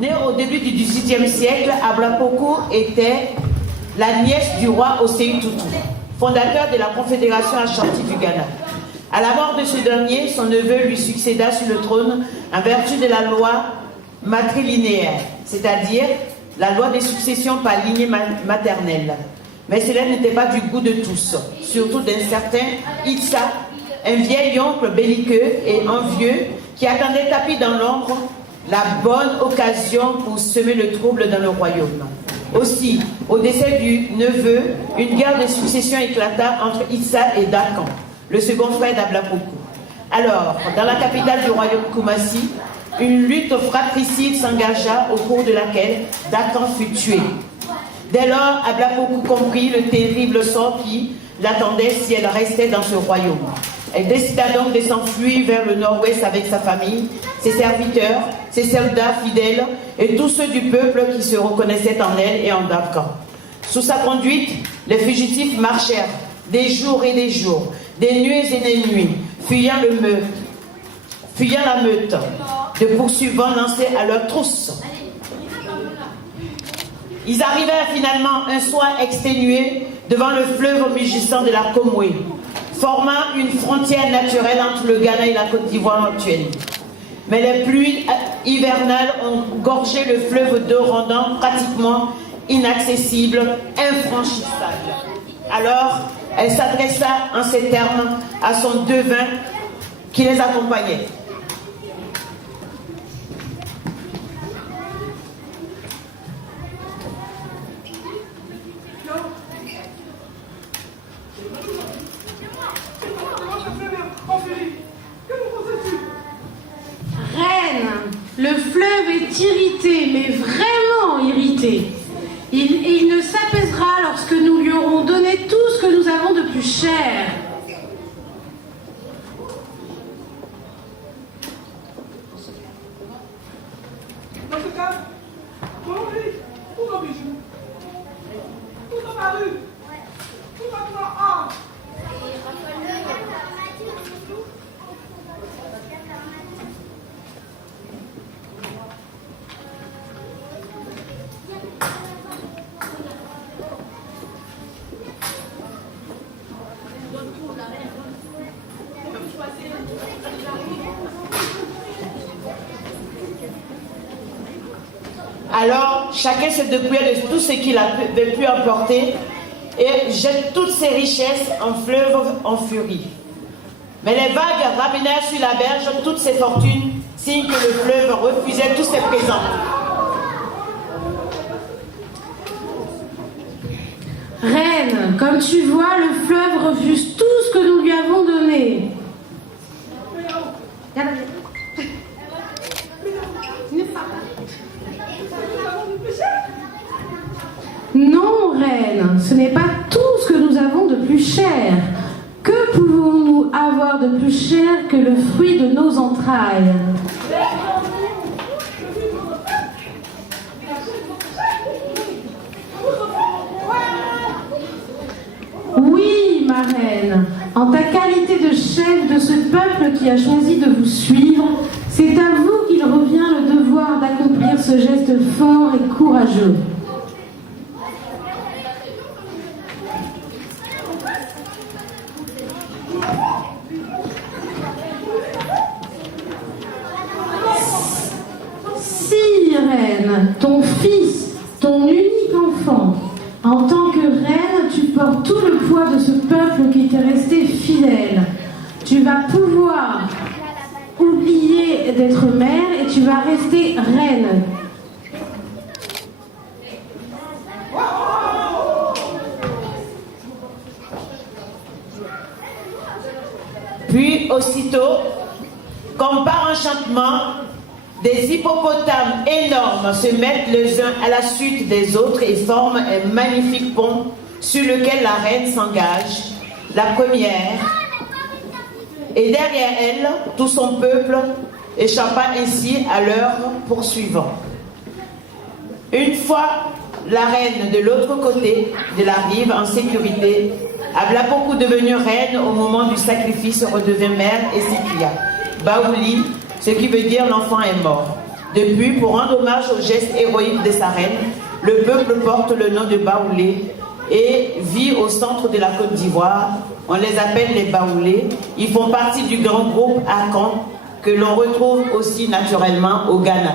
Née au début du XVIIIe siècle, Ablapoko était la nièce du roi Osei Tutu, fondateur de la Confédération Ashanti du Ghana. À la mort de ce dernier, son neveu lui succéda sur le trône en vertu de la loi matrilinéaire, c'est-à-dire la loi des successions par lignée maternelle. Mais cela n'était pas du goût de tous, surtout d'un certain Itsa, un vieil oncle belliqueux et envieux qui attendait tapis dans l'ombre la bonne occasion pour semer le trouble dans le royaume. Aussi, au décès du neveu, une guerre de succession éclata entre Itsa et Dakan, le second frère d'Ablapoko. Alors, dans la capitale du royaume Kumasi, une lutte fratricide s'engagea au cours de laquelle Dakan fut tué. Dès lors, Ablapoko comprit le terrible sort qui l'attendait si elle restait dans ce royaume. Elle décida donc de s'enfuir vers le nord-ouest avec sa famille, ses serviteurs, ses soldats fidèles et tous ceux du peuple qui se reconnaissaient en elle et en Dakan. Sous sa conduite, les fugitifs marchèrent des jours et des jours, des nuits et des nuits, fuyant la meute, de poursuivants lancés à leur trousse. Ils arrivèrent finalement un soir exténués devant le fleuve mugissant de la Komwe, formant une frontière naturelle entre le Ghana et la Côte d'Ivoire actuelle. Mais les pluies hivernales ont gorgé le fleuve d'eau, rendant pratiquement inaccessible, infranchissable. Alors, elle s'adressa en ces termes à son devin qui les accompagnait. Reine, le fleuve est irrité, mais vraiment irrité. Il ne s'apaisera lorsque nous lui aurons donné tout ce que nous avons de plus cher. Dans ce cas, pour nos bijoux, pour nos parures, pour notre or. Alors, chacun se dépouilla de tout ce qu'il avait pu emporter et jette toutes ses richesses en fleuve en furie. Mais les vagues ramenèrent sur la berge toutes ses fortunes, signe que le fleuve refusait tous ses présents. Reine, comme tu vois, le fleuve refuse tout ce que nous lui avons donné. Non, reine, ce n'est pas tout ce que nous avons de plus cher. Que pouvons-nous avoir de plus cher que le fruit de nos entrailles? Oui, ma reine, en ta qualité de chef de ce peuple qui a choisi de vous suivre, c'est à vous qu'il revient le devoir d'accomplir ce geste fort et courageux. Si, reine, ton fils, ton unique enfant, en tant que reine, tu portes tout le poids de ce peuple qui t'est resté fidèle. Tu vas pouvoir oublier d'être mère et tu vas rester reine. Puis, aussitôt, comme par enchantement, des hippopotames énormes se mettent les uns à la suite des autres et forment un magnifique pont sur lequel la reine s'engage, la première, et derrière elle, tout son peuple échappa ainsi à leurs poursuivants. Une fois la reine de l'autre côté de la rive en sécurité, Ablapoko, devenue reine au moment du sacrifice, redevint mère et s'écria « Baouli », ce qui veut dire « l'enfant est mort ». Depuis, pour rendre hommage au geste héroïque de sa reine, le peuple porte le nom de Baoulé et vit au centre de la Côte d'Ivoire. On les appelle les Baoulés. Ils font partie du grand groupe Akan que l'on retrouve aussi naturellement au Ghana.